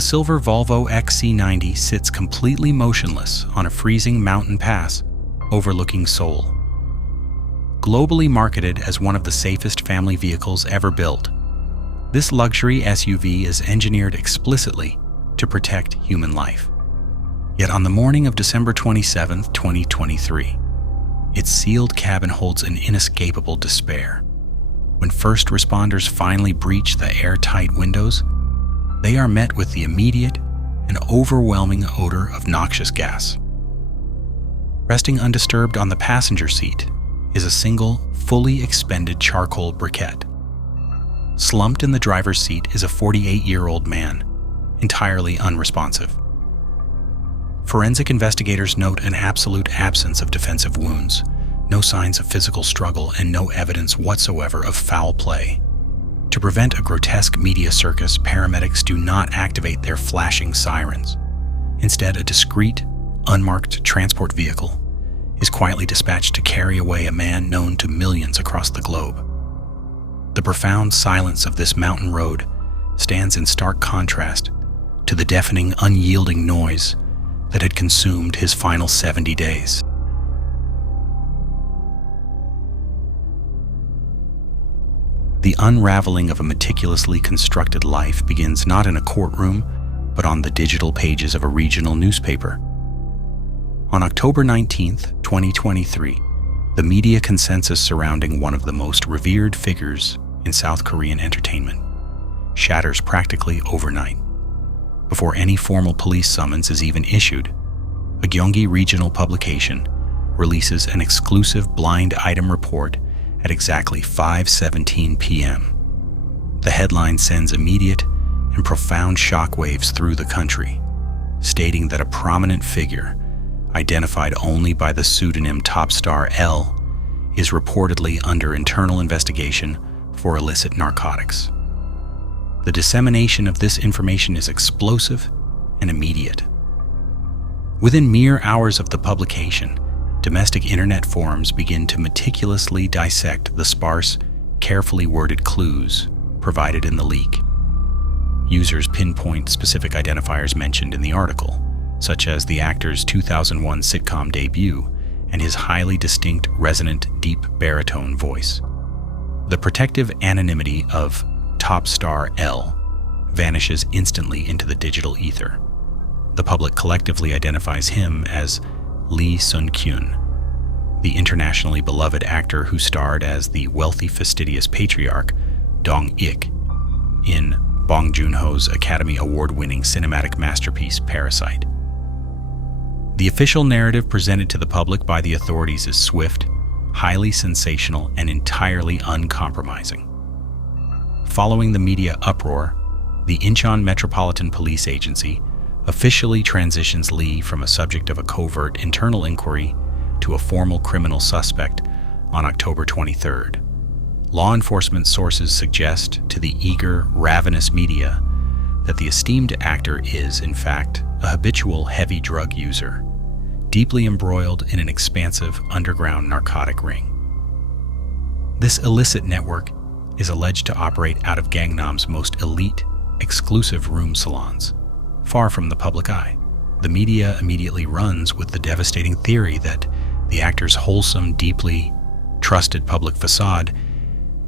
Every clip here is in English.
A silver Volvo XC90 sits completely motionless on a freezing mountain pass overlooking Seoul. Globally marketed as one of the safest family vehicles ever built, this luxury SUV is engineered explicitly to protect human life. Yet on the morning of December 27, 2023, its sealed cabin holds an inescapable despair. When first responders finally breach the airtight windows, they are met with the immediate and overwhelming odor of noxious gas. Resting undisturbed on the passenger seat is a single, fully expended charcoal briquette. Slumped in the driver's seat is a 48-year-old man, entirely unresponsive. Forensic investigators note an absolute absence of defensive wounds, no signs of physical struggle, and no evidence whatsoever of foul play. To prevent a grotesque media circus, paramedics do not activate their flashing sirens. Instead, a discreet, unmarked transport vehicle is quietly dispatched to carry away a man known to millions across the globe. The profound silence of this mountain road stands in stark contrast to the deafening, unyielding noise that had consumed his final 70 days. The unraveling of a meticulously constructed life begins not in a courtroom, but on the digital pages of a regional newspaper. On October 19, 2023, the media consensus surrounding one of the most revered figures in South Korean entertainment shatters practically overnight. Before any formal police summons is even issued, a Gyeonggi regional publication releases an exclusive blind item report at exactly 5:17 p.m. The headline sends immediate and profound shockwaves through the country, stating that a prominent figure, identified only by the pseudonym Top Star L, is reportedly under internal investigation for illicit narcotics. The dissemination of this information is explosive and immediate. Within mere hours of the publication, domestic internet forums begin to meticulously dissect the sparse, carefully worded clues provided in the leak. Users pinpoint specific identifiers mentioned in the article, such as the actor's 2001 sitcom debut and his highly distinct, resonant, deep baritone voice. The protective anonymity of Top Star L vanishes instantly into the digital ether. The public collectively identifies him as Lee Sun-kyun, the internationally beloved actor who starred as the wealthy, fastidious patriarch Dong-ik in Bong Joon-ho's Academy Award-winning cinematic masterpiece Parasite. The official narrative presented to the public by the authorities is swift, highly sensational, and entirely uncompromising. Following the media uproar, the Incheon Metropolitan Police Agency officially transitions Lee from a subject of a covert internal inquiry to a formal criminal suspect on October 23rd. Law enforcement sources suggest to the eager, ravenous media that the esteemed actor is, in fact, a habitual heavy drug user, deeply embroiled in an expansive underground narcotic ring. This illicit network is alleged to operate out of Gangnam's most elite, exclusive room salons, far from the public eye. The media immediately runs with the devastating theory that the actor's wholesome, deeply trusted public facade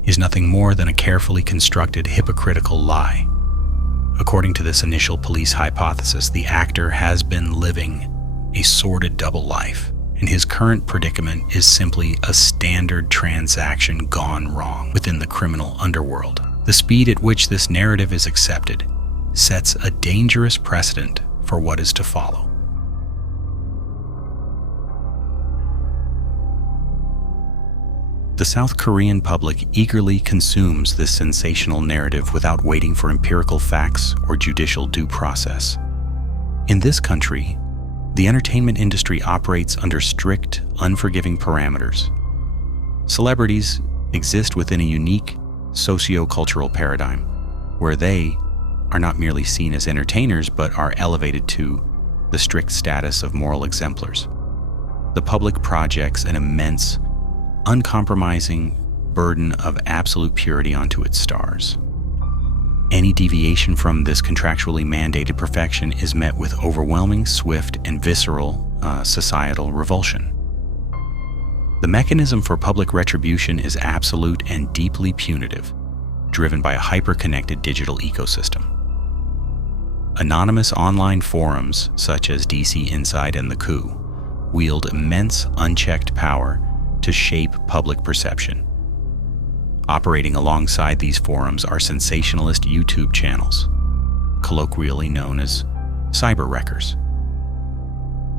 is nothing more than a carefully constructed, hypocritical lie. According to this initial police hypothesis, the actor has been living a sordid double life, and his current predicament is simply a standard transaction gone wrong within the criminal underworld. The speed at which this narrative is accepted sets a dangerous precedent for what is to follow. The South Korean public eagerly consumes this sensational narrative without waiting for empirical facts or judicial due process. In this country, the entertainment industry operates under strict, unforgiving parameters. Celebrities exist within a unique socio-cultural paradigm where they are not merely seen as entertainers but are elevated to the strict status of moral exemplars. The public projects an immense, uncompromising burden of absolute purity onto its stars. Any deviation from this contractually mandated perfection is met with overwhelming, swift, and visceral societal revulsion. The mechanism for public retribution is absolute and deeply punitive, driven by a hyper-connected digital ecosystem. Anonymous online forums such as DC Inside and The Coup wield immense unchecked power to shape public perception. Operating alongside these forums are sensationalist YouTube channels, colloquially known as cyber wreckers.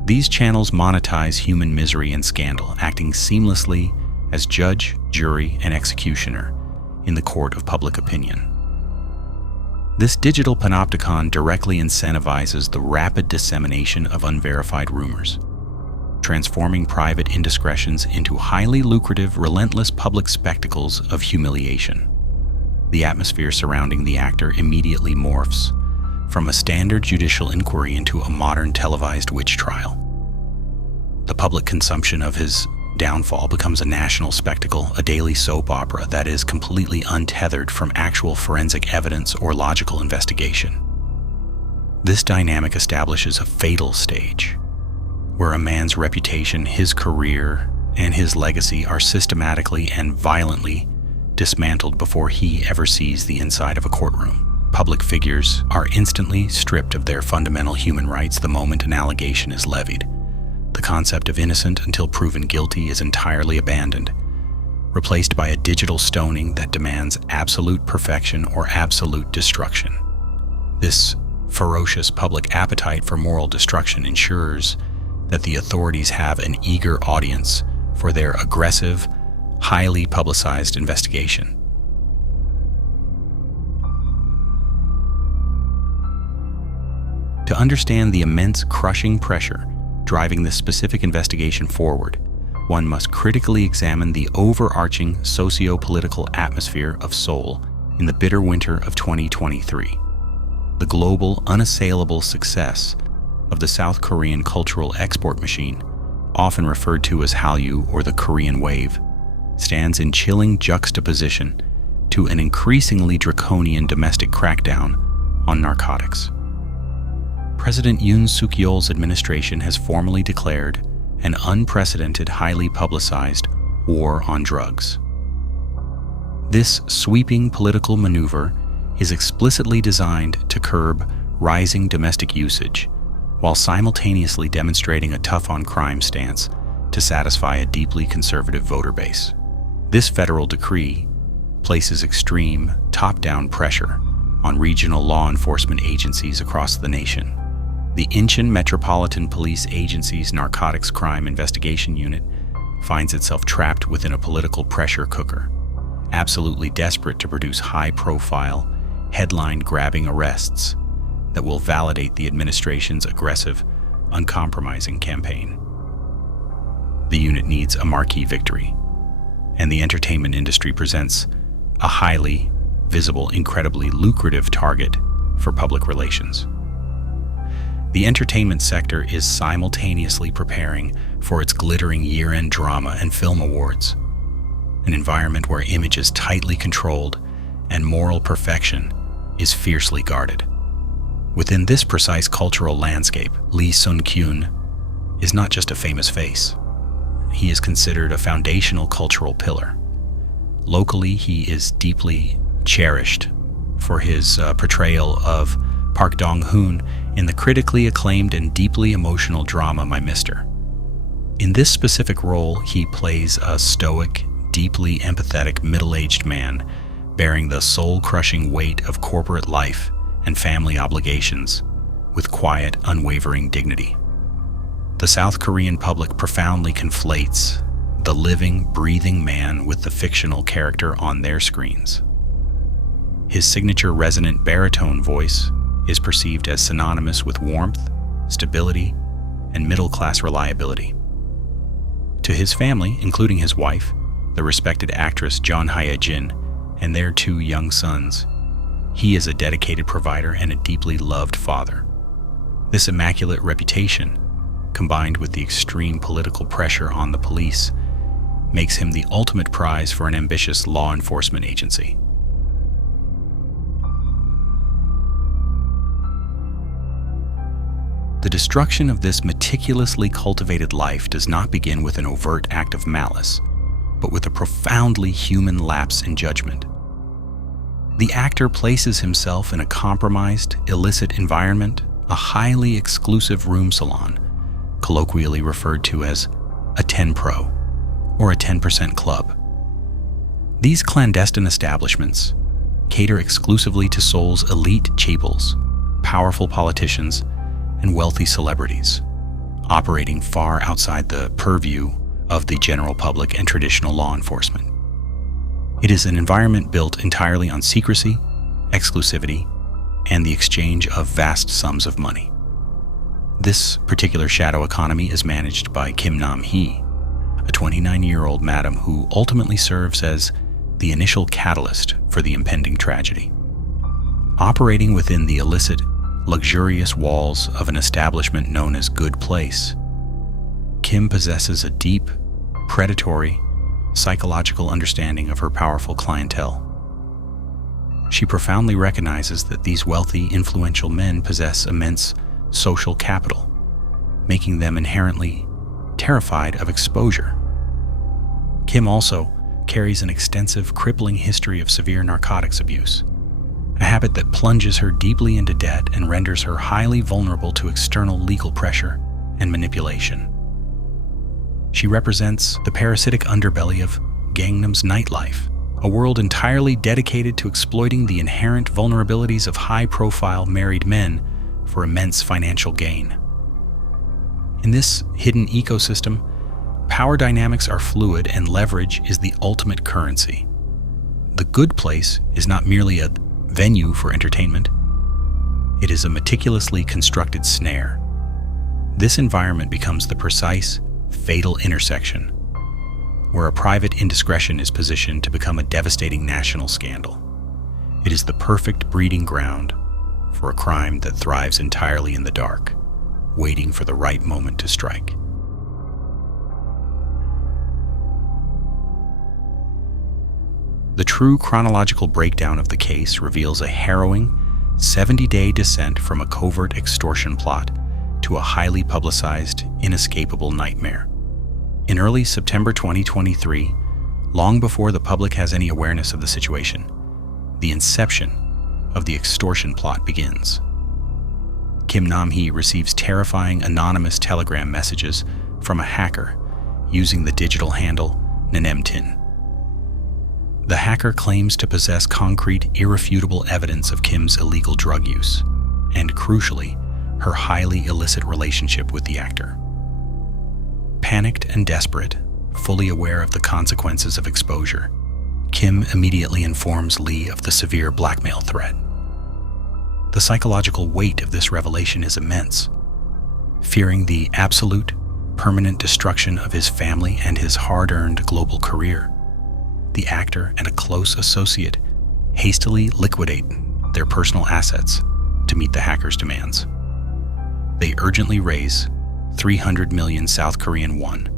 These channels monetize human misery and scandal, acting seamlessly as judge, jury, and executioner in the court of public opinion. This digital panopticon directly incentivizes the rapid dissemination of unverified rumors, transforming private indiscretions into highly lucrative, relentless public spectacles of humiliation. The atmosphere surrounding the actor immediately morphs from a standard judicial inquiry into a modern televised witch trial. The public consumption of his downfall becomes a national spectacle, a daily soap opera that is completely untethered from actual forensic evidence or logical investigation. This dynamic establishes a fatal stage, where a man's reputation, his career, and his legacy are systematically and violently dismantled before he ever sees the inside of a courtroom. Public figures are instantly stripped of their fundamental human rights the moment an allegation is levied. The concept of innocent until proven guilty is entirely abandoned, replaced by a digital stoning that demands absolute perfection or absolute destruction. This ferocious public appetite for moral destruction ensures that the authorities have an eager audience for their aggressive, highly publicized investigation. To understand the immense crushing pressure driving this specific investigation forward, one must critically examine the overarching socio-political atmosphere of Seoul in the bitter winter of 2023. The global, unassailable success of the South Korean cultural export machine, often referred to as Hallyu or the Korean Wave, stands in chilling juxtaposition to an increasingly draconian domestic crackdown on narcotics. President Yoon Suk-yeol's administration has formally declared an unprecedented, highly publicized war on drugs. This sweeping political maneuver is explicitly designed to curb rising domestic usage, while simultaneously demonstrating a tough-on-crime stance to satisfy a deeply conservative voter base. This federal decree places extreme, top-down pressure on regional law enforcement agencies across the nation. The Incheon Metropolitan Police Agency's Narcotics Crime Investigation Unit finds itself trapped within a political pressure cooker, absolutely desperate to produce high-profile, headline-grabbing arrests that will validate the administration's aggressive, uncompromising campaign. The unit needs a marquee victory, and the entertainment industry presents a highly visible, incredibly lucrative target for public relations. The entertainment sector is simultaneously preparing for its glittering year-end drama and film awards, an environment where image is tightly controlled and moral perfection is fiercely guarded. Within this precise cultural landscape, Lee Sun-kyun is not just a famous face. He is considered a foundational cultural pillar. Locally, he is deeply cherished for his portrayal of Park Dong-hoon in the critically acclaimed and deeply emotional drama My Mister. In this specific role, he plays a stoic, deeply empathetic middle-aged man bearing the soul-crushing weight of corporate life and family obligations with quiet, unwavering dignity. The South Korean public profoundly conflates the living, breathing man with the fictional character on their screens. His signature resonant baritone voice is perceived as synonymous with warmth, stability, and middle-class reliability. To his family, including his wife, the respected actress Joon-ho, and their 2 young sons, he is a dedicated provider and a deeply loved father. This immaculate reputation, combined with the extreme political pressure on the police, makes him the ultimate prize for an ambitious law enforcement agency. The destruction of this meticulously cultivated life does not begin with an overt act of malice, but with a profoundly human lapse in judgment. The actor places himself in a compromised, illicit environment, a highly exclusive room salon, colloquially referred to as a 10 Pro or a 10% club. These clandestine establishments cater exclusively to Seoul's elite chaebols, powerful politicians, and wealthy celebrities, operating far outside the purview of the general public and traditional law enforcement. It is an environment built entirely on secrecy, exclusivity, and the exchange of vast sums of money. This particular shadow economy is managed by Kim Nam-hee, a 29-year-old madam who ultimately serves as the initial catalyst for the impending tragedy. Operating within the illicit, luxurious walls of an establishment known as Good Place, Kim possesses a deep, predatory, psychological understanding of her powerful clientele. She profoundly recognizes that these wealthy, influential men possess immense social capital, making them inherently terrified of exposure. Kim also carries an extensive, crippling history of severe narcotics abuse, a habit that plunges her deeply into debt and renders her highly vulnerable to external legal pressure and manipulation. She represents the parasitic underbelly of Gangnam's nightlife, a world entirely dedicated to exploiting the inherent vulnerabilities of high-profile married men for immense financial gain. In this hidden ecosystem, power dynamics are fluid and leverage is the ultimate currency. The Good Place is not merely a venue for entertainment. It is a meticulously constructed snare. This environment becomes the precise, fatal intersection where a private indiscretion is positioned to become a devastating national scandal. It is the perfect breeding ground for a crime that thrives entirely in the dark, waiting for the right moment to strike. The true chronological breakdown of the case reveals a harrowing, 70-day descent from a covert extortion plot to a highly publicized, inescapable nightmare. In early September 2023, long before the public has any awareness of the situation, the inception of the extortion plot begins. Kim Nam-hee receives terrifying anonymous telegram messages from a hacker using the digital handle Nanemtin. The hacker claims to possess concrete, irrefutable evidence of Kim's illegal drug use, and crucially, her highly illicit relationship with the actor. Panicked and desperate, fully aware of the consequences of exposure, Kim immediately informs Lee of the severe blackmail threat. The psychological weight of this revelation is immense. Fearing the absolute, permanent destruction of his family and his hard-earned global career, the actor and a close associate hastily liquidate their personal assets to meet the hacker's demands. They urgently raise 300 million South Korean won,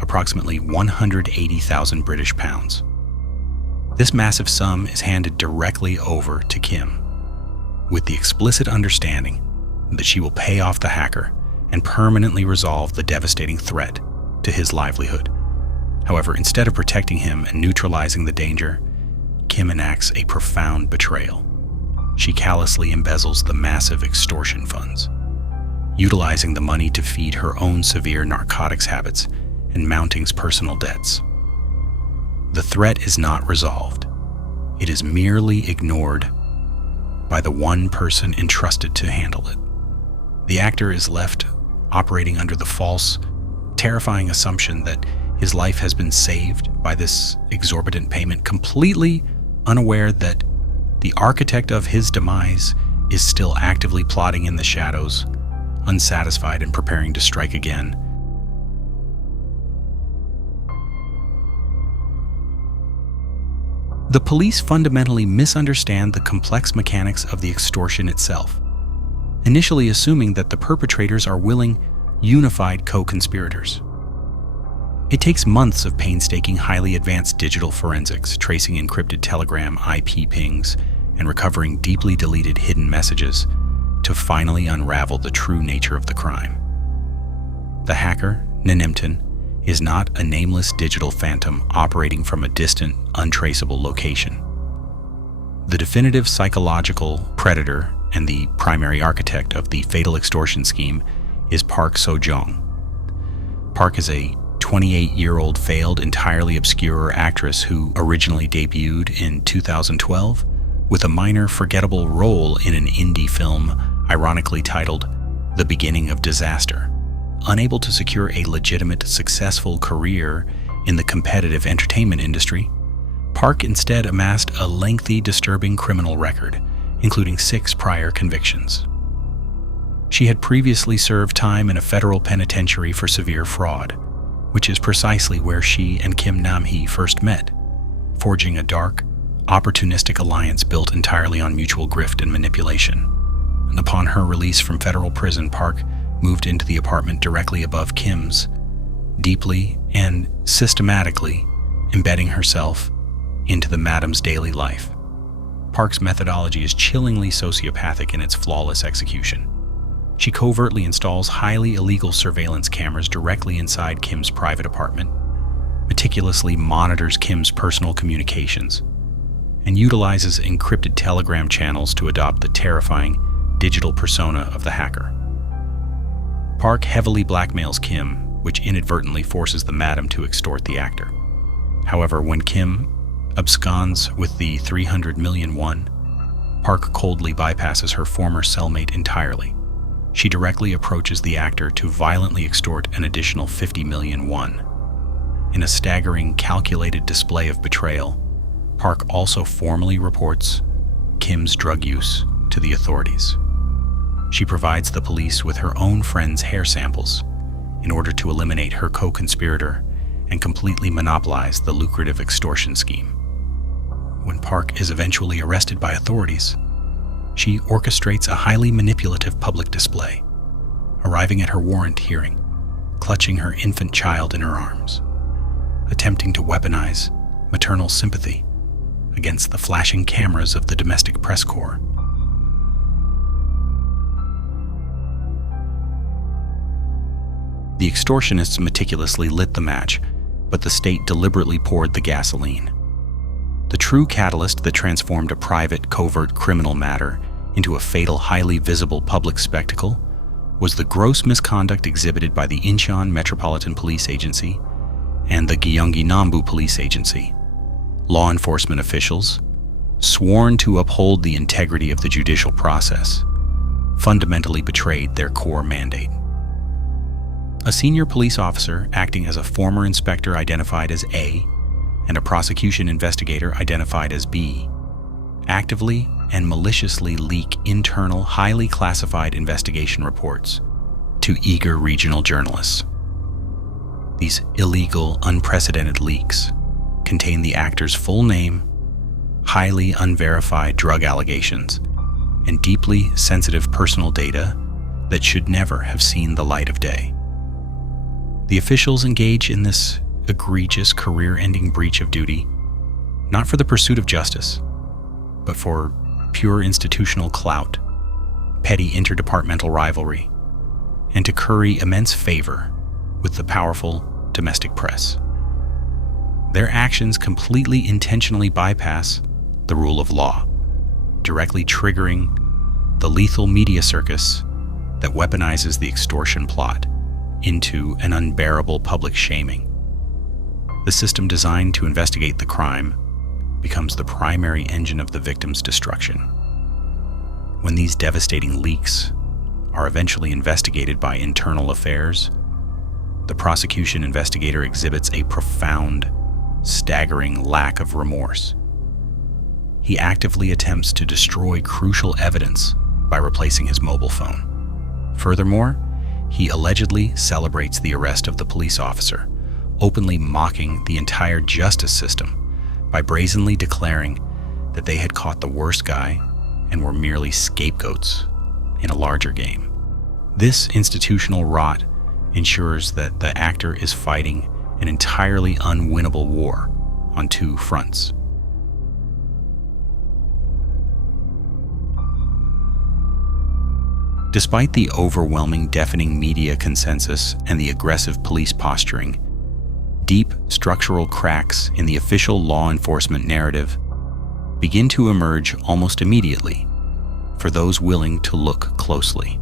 approximately 180,000 British pounds. This massive sum is handed directly over to Kim, with the explicit understanding that she will pay off the hacker and permanently resolve the devastating threat to his livelihood. However, instead of protecting him and neutralizing the danger, Kim enacts a profound betrayal. She callously embezzles the massive extortion funds, utilizing the money to feed her own severe narcotics habits and Mounting's personal debts. The threat is not resolved. It is merely ignored by the one person entrusted to handle it. The actor is left operating under the false, terrifying assumption that his life has been saved by this exorbitant payment, completely unaware that the architect of his demise is still actively plotting in the shadows, unsatisfied and preparing to strike again. The police fundamentally misunderstand the complex mechanics of the extortion itself, initially assuming that the perpetrators are willing, unified co-conspirators. It takes months of painstaking, highly advanced digital forensics, tracing encrypted telegram IP pings, and recovering deeply deleted hidden messages to finally unravel the true nature of the crime. The hacker, Nanemton, is not a nameless digital phantom operating from a distant, untraceable location. The definitive psychological predator and the primary architect of the fatal extortion scheme is Park So-jong. Park is a 28-year-old failed, entirely obscure actress who originally debuted in 2012 with a minor, forgettable role in an indie film ironically titled The Beginning of Disaster. Unable to secure a legitimate, successful career in the competitive entertainment industry, Park instead amassed a lengthy, disturbing criminal record, including 6 prior convictions. She had previously served time in a federal penitentiary for severe fraud, which is precisely where she and Kim Nam-hee first met, forging a dark, opportunistic alliance built entirely on mutual grift and manipulation. And upon her release from federal prison, Park moved into the apartment directly above Kim's, deeply and systematically embedding herself into the madam's daily life. Park's methodology is chillingly sociopathic in its flawless execution. She covertly installs highly illegal surveillance cameras directly inside Kim's private apartment, meticulously monitors Kim's personal communications, and utilizes encrypted telegram channels to adopt the terrifying digital persona of the hacker. Park heavily blackmails Kim, which inadvertently forces the madam to extort the actor. However, when Kim absconds with the 300 million won, Park coldly bypasses her former cellmate entirely. She directly approaches the actor to violently extort an additional 50 million won. In a staggering, calculated display of betrayal, Park also formally reports Kim's drug use to the authorities. She provides the police with her own friend's hair samples in order to eliminate her co-conspirator and completely monopolize the lucrative extortion scheme. When Park is eventually arrested by authorities, she orchestrates a highly manipulative public display, arriving at her warrant hearing, clutching her infant child in her arms, attempting to weaponize maternal sympathy against the flashing cameras of the domestic press corps. The extortionists meticulously lit the match, but the state deliberately poured the gasoline. The true catalyst that transformed a private, covert criminal matter into a fatal, highly visible public spectacle was the gross misconduct exhibited by the Incheon Metropolitan Police Agency and the Gyeonggi-nambu Police Agency. Law enforcement officials, sworn to uphold the integrity of the judicial process, fundamentally betrayed their core mandate. A senior police officer acting as a former inspector identified as A and a prosecution investigator identified as B actively and maliciously leak internal, highly classified investigation reports to eager regional journalists. These illegal, unprecedented leaks contain the actor's full name, highly unverified drug allegations, and deeply sensitive personal data that should never have seen the light of day. The officials engage in this egregious, career-ending breach of duty, not for the pursuit of justice, but for pure institutional clout, petty interdepartmental rivalry, and to curry immense favor with the powerful domestic press. Their actions completely intentionally bypass the rule of law, directly triggering the lethal media circus that weaponizes the extortion plot into an unbearable public shaming. The system designed to investigate the crime becomes the primary engine of the victim's destruction. When these devastating leaks are eventually investigated by internal affairs, the prosecution investigator exhibits a profound, staggering lack of remorse. He actively attempts to destroy crucial evidence by replacing his mobile phone. Furthermore, he allegedly celebrates the arrest of the police officer, openly mocking the entire justice system by brazenly declaring that they had caught the worst guy and were merely scapegoats in a larger game. This institutional rot ensures that the actor is fighting an entirely unwinnable war on two fronts. Despite the overwhelming, deafening media consensus and the aggressive police posturing, deep structural cracks in the official law enforcement narrative begin to emerge almost immediately for those willing to look closely.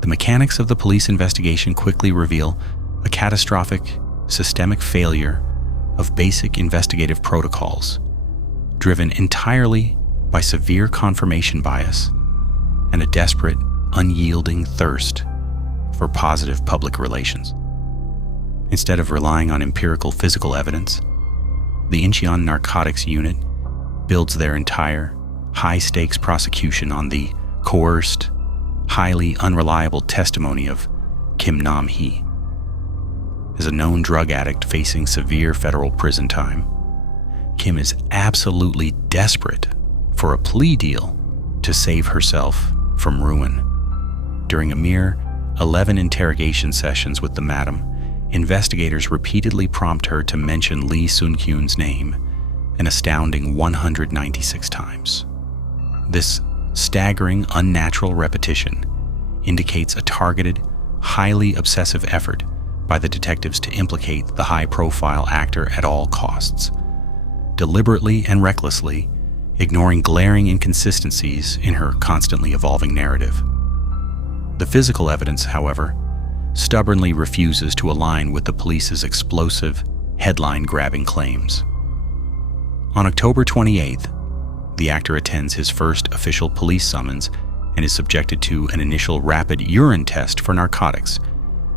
The mechanics of the police investigation quickly reveal a catastrophic, systemic failure of basic investigative protocols, driven entirely by severe confirmation bias and a desperate, unyielding thirst for positive public relations. Instead of relying on empirical physical evidence, the Incheon Narcotics Unit builds their entire high-stakes prosecution on the coerced, highly unreliable testimony of Kim Nam-hee. As a known drug addict facing severe federal prison time, Kim is absolutely desperate for a plea deal to save herself from ruin. During a mere 11 interrogation sessions with the madam, investigators repeatedly prompt her to mention Lee Sun-kyun's name an astounding 196 times. This staggering, unnatural repetition indicates a targeted, highly obsessive effort by the detectives to implicate the high-profile actor at all costs, deliberately and recklessly ignoring glaring inconsistencies in her constantly evolving narrative. The physical evidence, however, stubbornly refuses to align with the police's explosive, headline-grabbing claims. On October 28th, the actor attends his first official police summons and is subjected to an initial rapid urine test for narcotics,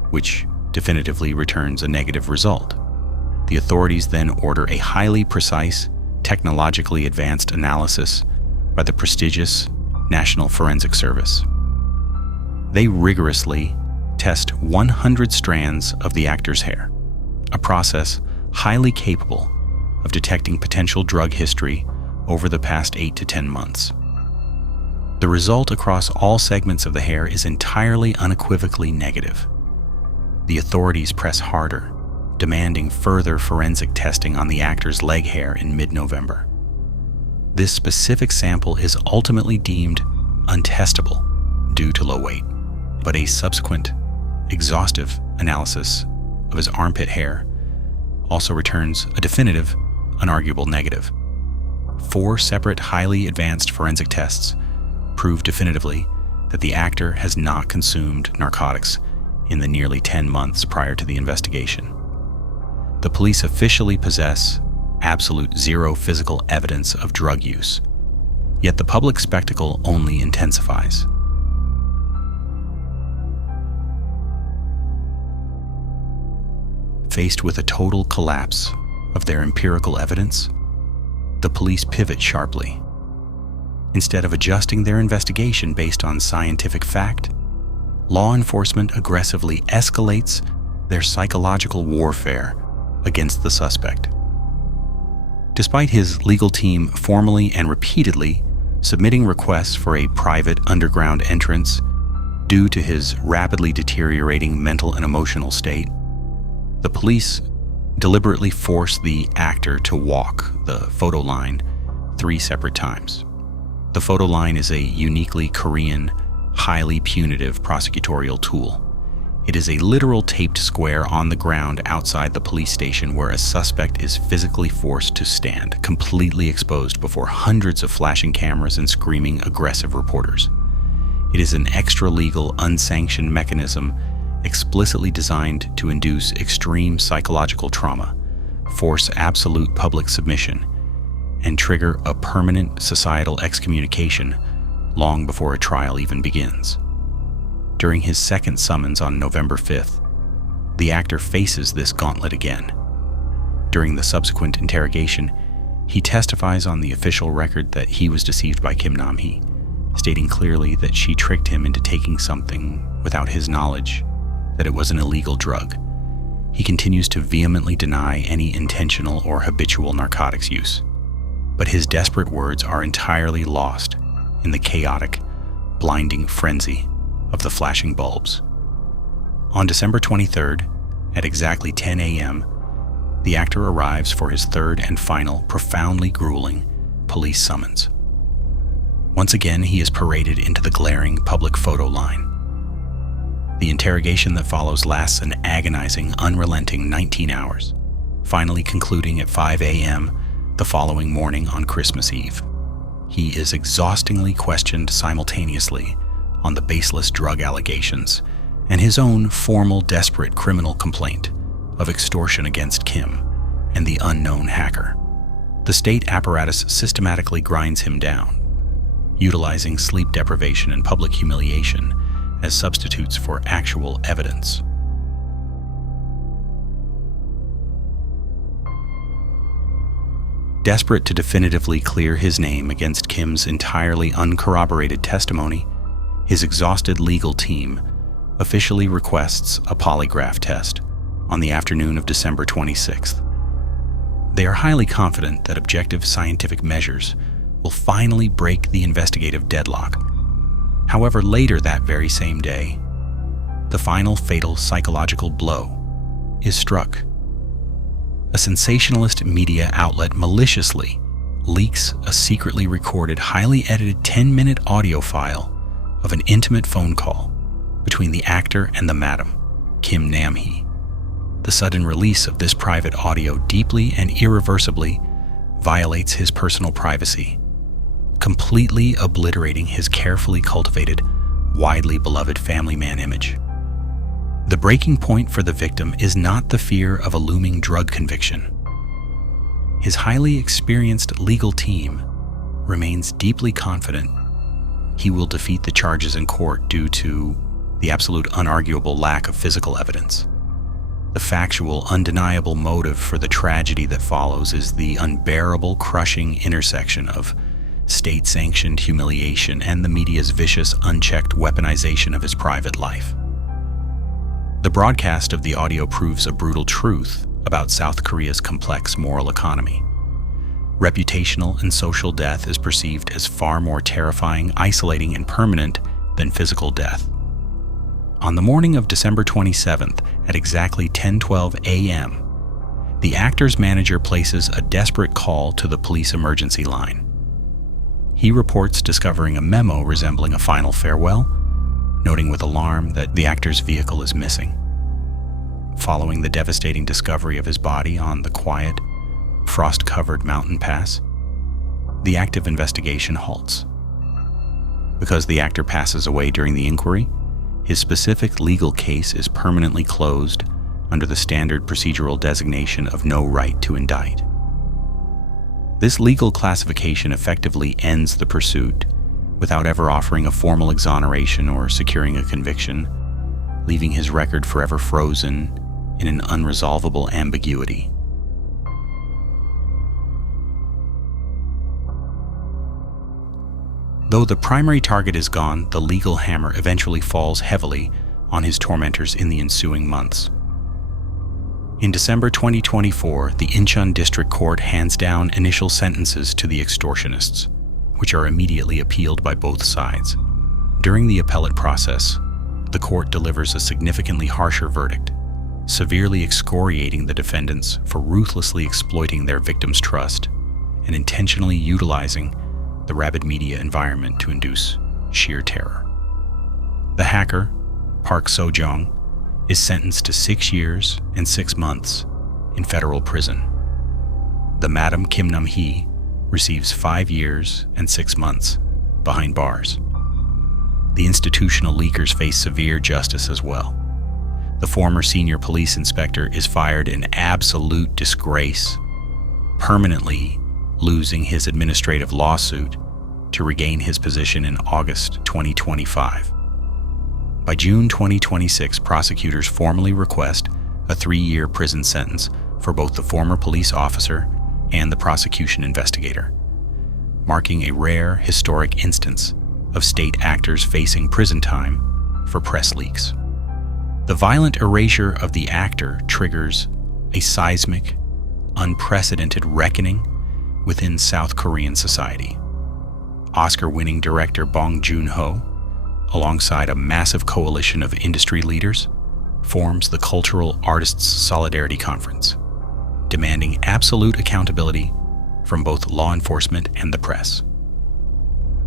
which definitively returns a negative result. The authorities then order a highly precise, technologically advanced analysis by the prestigious National Forensic Service. They rigorously test 100 strands of the actor's hair, a process highly capable of detecting potential drug history over the past 8 to 10 months. The result across all segments of the hair is entirely unequivocally negative. The authorities press harder, demanding further forensic testing on the actor's leg hair in mid-November. This specific sample is ultimately deemed untestable due to low weight, but a subsequent, exhaustive analysis of his armpit hair also returns a definitive, unarguable negative. 4 separate highly advanced forensic tests prove definitively that the actor has not consumed narcotics in the nearly 10 months prior to the investigation. The police officially possess absolute zero physical evidence of drug use, yet the public spectacle only intensifies. Faced with a total collapse of their empirical evidence, the police pivot sharply. Instead of adjusting their investigation based on scientific fact, law enforcement aggressively escalates their psychological warfare against the suspect. Despite his legal team formally and repeatedly submitting requests for a private underground entrance due to his rapidly deteriorating mental and emotional state, the police deliberately force the actor to walk the photo line 3 separate times. The photo line is a uniquely Korean, highly punitive prosecutorial tool. It is a literal taped square on the ground outside the police station where a suspect is physically forced to stand, completely exposed before hundreds of flashing cameras and screaming, aggressive reporters. It is an extra-legal, unsanctioned mechanism explicitly designed to induce extreme psychological trauma, force absolute public submission, and trigger a permanent societal excommunication long before a trial even begins. During his second summons on November 5th, the actor faces this gauntlet again. During the subsequent interrogation, he testifies on the official record that he was deceived by Kim Nam-hee, stating clearly that she tricked him into taking something without his knowledge that it was an illegal drug. He continues to vehemently deny any intentional or habitual narcotics use, but his desperate words are entirely lost in the chaotic, blinding frenzy of the flashing bulbs. On December 23rd, at exactly 10 a.m., the actor arrives for his third and final, profoundly grueling police summons. Once again, he is paraded into the glaring public photo line. The interrogation that follows lasts an agonizing, unrelenting 19 hours, finally concluding at 5 a.m. the following morning on Christmas Eve. He is exhaustingly questioned simultaneously on the baseless drug allegations and his own formal, desperate criminal complaint of extortion against Kim and the unknown hacker. The state apparatus systematically grinds him down, utilizing sleep deprivation and public humiliation as substitutes for actual evidence. Desperate to definitively clear his name against Kim's entirely uncorroborated testimony, his exhausted legal team officially requests a polygraph test on the afternoon of December 26th. They are highly confident that objective scientific measures will finally break the investigative deadlock. However, later that very same day, the final fatal psychological blow is struck. A sensationalist media outlet maliciously leaks a secretly recorded, highly edited 10-minute audio file of an intimate phone call between the actor and the madam, Kim Nam-hee. The sudden release of this private audio deeply and irreversibly violates his personal privacy, completely obliterating his carefully cultivated, widely beloved family man image. The breaking point for the victim is not the fear of a looming drug conviction. His highly experienced legal team remains deeply confident he will defeat the charges in court due to the absolute unarguable lack of physical evidence. The factual, undeniable motive for the tragedy that follows is the unbearable, crushing intersection of state-sanctioned humiliation and the media's vicious, unchecked weaponization of his private life. The broadcast of the audio proves a brutal truth about South Korea's complex moral economy. Reputational and social death is perceived as far more terrifying, isolating, and permanent than physical death. On the morning of December 27th at exactly 10:12 a.m., the actor's manager places a desperate call to the police emergency line. He reports discovering a memo resembling a final farewell, noting with alarm that the actor's vehicle is missing. Following the devastating discovery of his body on the quiet, frost-covered mountain pass, the active investigation halts. Because the actor passes away during the inquiry, his specific legal case is permanently closed under the standard procedural designation of no right to indict. This legal classification effectively ends the pursuit without ever offering a formal exoneration or securing a conviction, leaving his record forever frozen in an unresolvable ambiguity. Though the primary target is gone, the legal hammer eventually falls heavily on his tormentors in the ensuing months. In December 2024, the Incheon District Court hands down initial sentences to the extortionists, which are immediately appealed by both sides. During the appellate process, the court delivers a significantly harsher verdict, severely excoriating the defendants for ruthlessly exploiting their victims' trust and intentionally utilizing the rabid media environment to induce sheer terror. The hacker, Park So-jong, is sentenced to 6 years and 6 months in federal prison. The Madam Kim Nam-hee receives 5 years and 6 months behind bars. The institutional leakers face severe justice as well. The former senior police inspector is fired in absolute disgrace, permanently losing his administrative lawsuit to regain his position in August 2025. By June 2026, prosecutors formally request a 3-year prison sentence for both the former police officer and the prosecution investigator, marking a rare, historic instance of state actors facing prison time for press leaks. The violent erasure of the actor triggers a seismic, unprecedented reckoning within South Korean society. Oscar-winning director Bong Joon-ho, alongside a massive coalition of industry leaders, forms the Cultural Artists Solidarity Conference, demanding absolute accountability from both law enforcement and the press.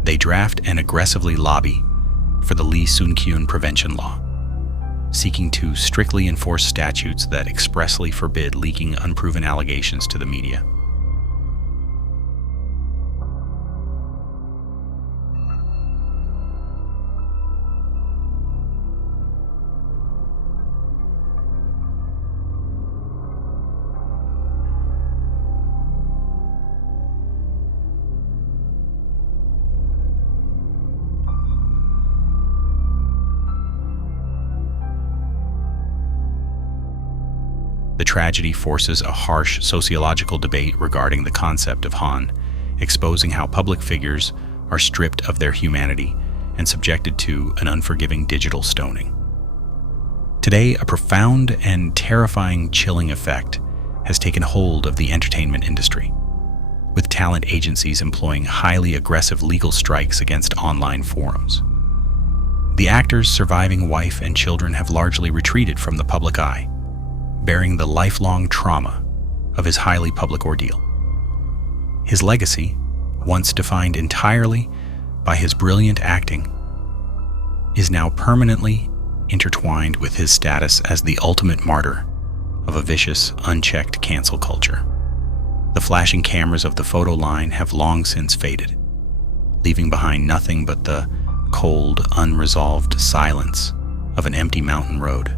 They draft and aggressively lobby for the Lee Sun-kyun prevention law, seeking to strictly enforce statutes that expressly forbid leaking unproven allegations to the media. The tragedy forces a harsh sociological debate regarding the concept of Han, exposing how public figures are stripped of their humanity and subjected to an unforgiving digital stoning. Today, a profound and terrifying chilling effect has taken hold of the entertainment industry, with talent agencies employing highly aggressive legal strikes against online forums. The actor's surviving wife and children have largely retreated from the public eye, bearing the lifelong trauma of his highly public ordeal. His legacy, once defined entirely by his brilliant acting, is now permanently intertwined with his status as the ultimate martyr of a vicious, unchecked cancel culture. The flashing cameras of the photo line have long since faded, leaving behind nothing but the cold, unresolved silence of an empty mountain road.